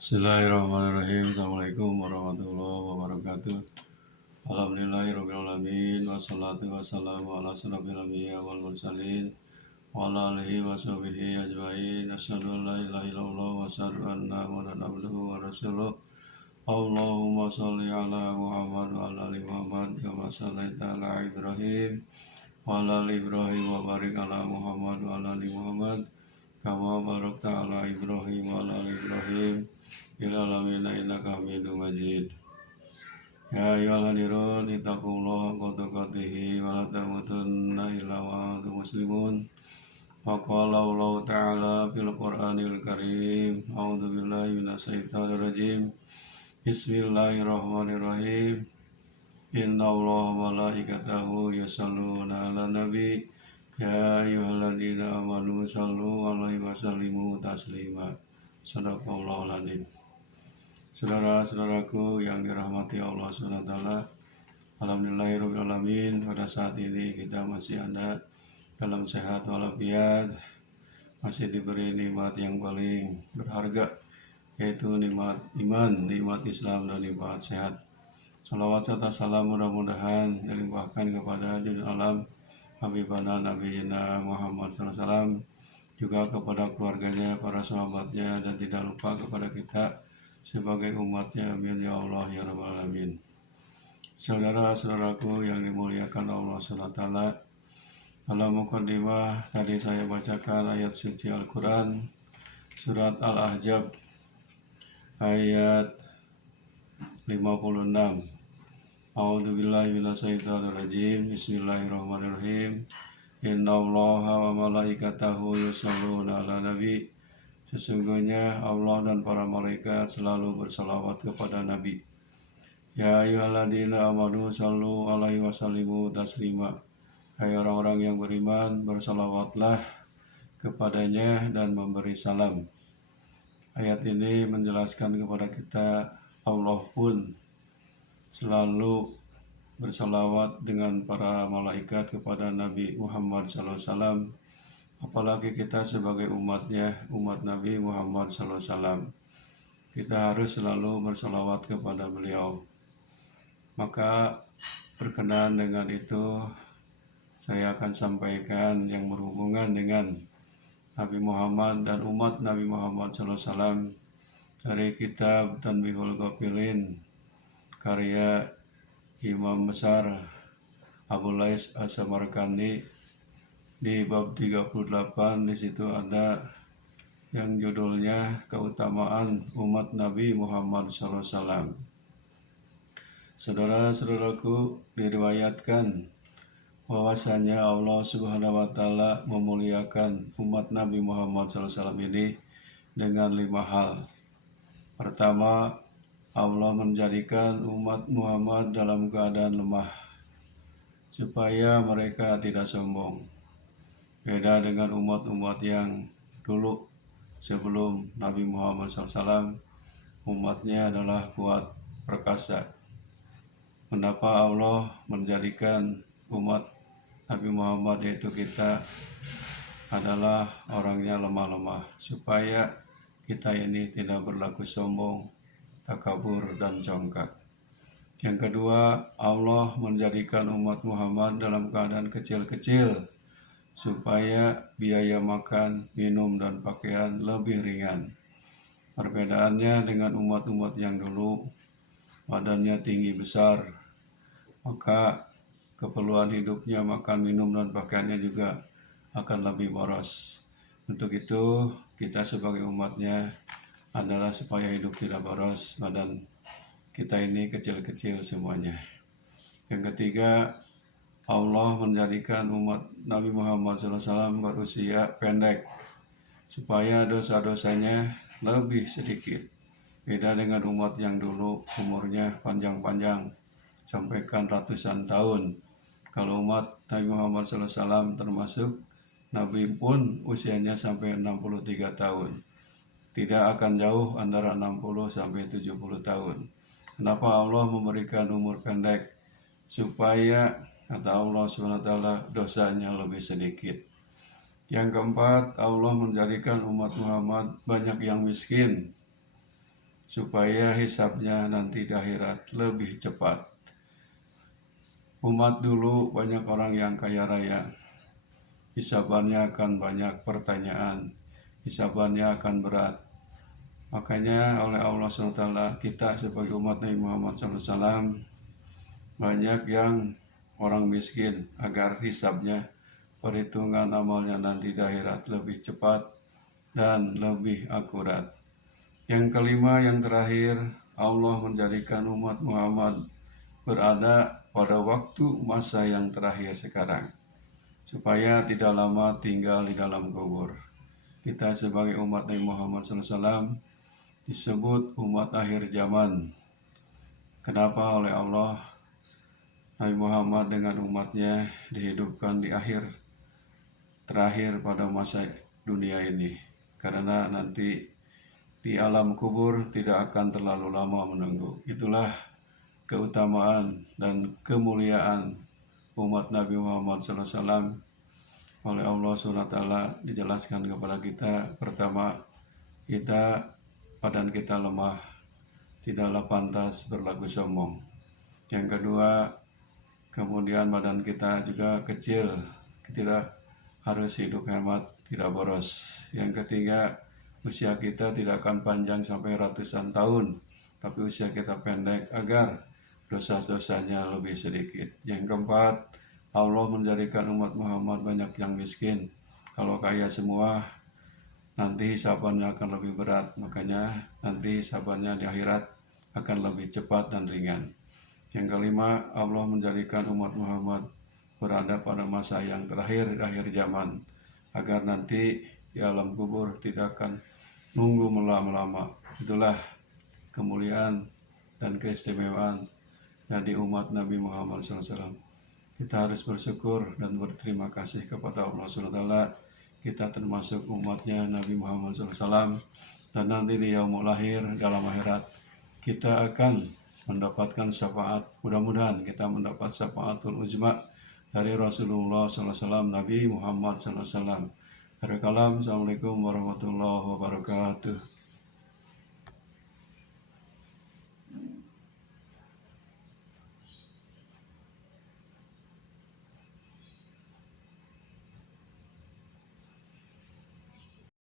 Bismillahirrahmanirrahim. Assalamualaikum warahmatullahi wabarakatuh. Alhamdulillahirrahmanirrahim. Wassalatu wassalamu ala asrofil anbiya wal mursalin wa ala alihi wa sahbihi ajma'in. Asyhadu an la ilaha illallah wa asyhadu anna Muhammadan abduhu wa rasuluh. Allahumma sholli ala Muhammad wa ala ali Muhammad kama shallaita ala Ibrahim wa ala ali Ibrahim wa barik ala Muhammad wa ala ali Muhammad kama barakta ala Ibrahim wa ala ali Ibrahim fil alamin innaka Hamidum Majid. Ya ayyuhalladzina ittaqullaha haqqa tuqatih wa la tamutunna illa wa antum muslimun. Wa qala Allah ta'ala fil Qur'anil Karim. A'udzu billahi minasyaitonir rajim. Bismillahirrahmanirrahim. Innallaha wa malaikatahu yusholluna 'alan nabi. Ya ayyuhalladzina amanu shallu 'alaihi wa sallimu taslima. Shadaqallahul adzim. Saudara-saudaraku yang dirahmati Allah SWT, alhamdulillahirrahmanirrahim. Pada saat ini kita masih ada dalam sehat walafiat, masih diberi nikmat yang paling berharga, yaitu nikmat iman, nikmat Islam, dan nikmat sehat. Salawat serta salam mudah-mudahan dilimpahkan kepada junjungan alam Habibana Nabiyina Muhammad SAW, juga kepada keluarganya, para sahabatnya, dan tidak lupa kepada kita sebagai umatnya. Amin ya Allah ya Rabbal Alamin. Saudara-saudaraku yang dimuliakan Allah SWT, dalam mukaddimah tadi saya bacakan ayat suci Al-Quran, surat Al-Ahzab ayat 56. A'udzubillahi minasyaitonir rajim. Bismillahirrahmanirrahim. Innallaha wa malaikatahu yusholluna 'alan nabi. Sesungguhnya Allah dan para malaikat selalu bersalawat kepada Nabi. Ya ayyuhalladzina amanu shallu 'alaihi wa sallimu taslima. Hai orang-orang yang beriman, bersalawatlah kepadanya dan memberi salam. Ayat ini menjelaskan kepada kita Allah pun selalu bersalawat dengan para malaikat kepada Nabi Muhammad SAW. Apalagi kita sebagai umatnya, umat Nabi Muhammad SAW, kita harus selalu bersalawat kepada beliau. Maka berkenaan dengan itu, saya akan sampaikan yang berhubungan dengan Nabi Muhammad dan umat Nabi Muhammad SAW dari kitab Tanbihul Ghafilin karya Imam besar Abu Lais As-Samarkandi. Di bab 38 di situ ada yang judulnya keutamaan umat Nabi Muhammad SAW. Saudara-saudaraku, diriwayatkan bahwasanya Allah Subhanahu wa Ta'ala memuliakan umat Nabi Muhammad SAW ini dengan 5 hal. Pertama, Allah menjadikan umat Muhammad dalam keadaan lemah supaya mereka tidak sombong. Beda dengan umat-umat yang dulu sebelum Nabi Muhammad SAW, umatnya adalah kuat, perkasa. Mengapa Allah menjadikan umat Nabi Muhammad, yaitu kita, adalah orangnya lemah-lemah, supaya kita ini tidak berlaku sombong, takabur, dan congkak. Yang kedua, Allah menjadikan umat Muhammad dalam keadaan kecil-kecil supaya biaya makan, minum, dan pakaian lebih ringan. Perbedaannya dengan umat-umat yang dulu, badannya tinggi besar, maka keperluan hidupnya, makan, minum, dan pakaiannya juga akan lebih boros. Untuk itu, kita sebagai umatnya adalah supaya hidup tidak boros, badan kita ini kecil-kecil semuanya. Yang ketiga, Allah menjadikan umat Nabi Muhammad SAW berusia pendek supaya dosa-dosanya lebih sedikit. Beda dengan umat yang dulu umurnya panjang-panjang, sampaikan ratusan tahun. Kalau umat Nabi Muhammad SAW termasuk Nabi pun usianya sampai 63 tahun. Tidak akan jauh antara 60 sampai 70 tahun. Kenapa Allah memberikan umur pendek? Supaya, kata Allah SWT, dosanya lebih sedikit. Yang keempat, Allah menjadikan umat Muhammad banyak yang miskin supaya hisabnya nanti di akhirat lebih cepat. Umat dulu banyak orang yang kaya raya, hisabannya akan banyak pertanyaan, hisabannya akan berat. Makanya oleh Allah SWT kita sebagai umat Nabi Muhammad SAW banyak yang orang miskin agar hisabnya, perhitungan amalnya nanti di akhirat lebih cepat dan lebih akurat. Yang kelima, yang terakhir, Allah menjadikan umat Muhammad berada pada waktu masa yang terakhir sekarang, supaya tidak lama tinggal di dalam kubur. Kita sebagai umat Nabi Muhammad SAW disebut umat akhir zaman. Kenapa? Oleh Allah, Nabi Muhammad dengan umatnya dihidupkan di akhir terakhir pada masa dunia ini, karena nanti di alam kubur tidak akan terlalu lama menunggu. Itulah keutamaan dan kemuliaan umat Nabi Muhammad SAW. Oleh Allah SWT dijelaskan kepada kita, pertama, badan kita lemah, tidaklah pantas berlaku sombong. Yang kedua, kemudian badan kita juga kecil, tidak harus hidup hemat, tidak boros. Yang ketiga, usia kita tidak akan panjang sampai ratusan tahun, tapi usia kita pendek agar dosa-dosanya lebih sedikit. Yang keempat, Allah menjadikan umat Muhammad banyak yang miskin. Kalau kaya semua, nanti hisabannya akan lebih berat. Makanya nanti hisabannya di akhirat akan lebih cepat dan ringan. Yang kelima, Allah menjadikan umat Muhammad berada pada masa yang terakhir, akhir zaman, agar nanti di alam kubur tidak akan nunggu lama-lama. Itulah kemuliaan dan keistimewaan dari umat Nabi Muhammad SAW. Kita harus bersyukur dan berterima kasih kepada Allah SWT. Kita termasuk umatnya Nabi Muhammad SAW, dan nanti di yaumul akhir dalam akhirat kita akan mendapatkan syafaat. Mudah-mudahan kita mendapat syafaatul uzma dari Rasulullah SAW, Nabi Muhammad SAW. Assalamualaikum warahmatullahi wabarakatuh.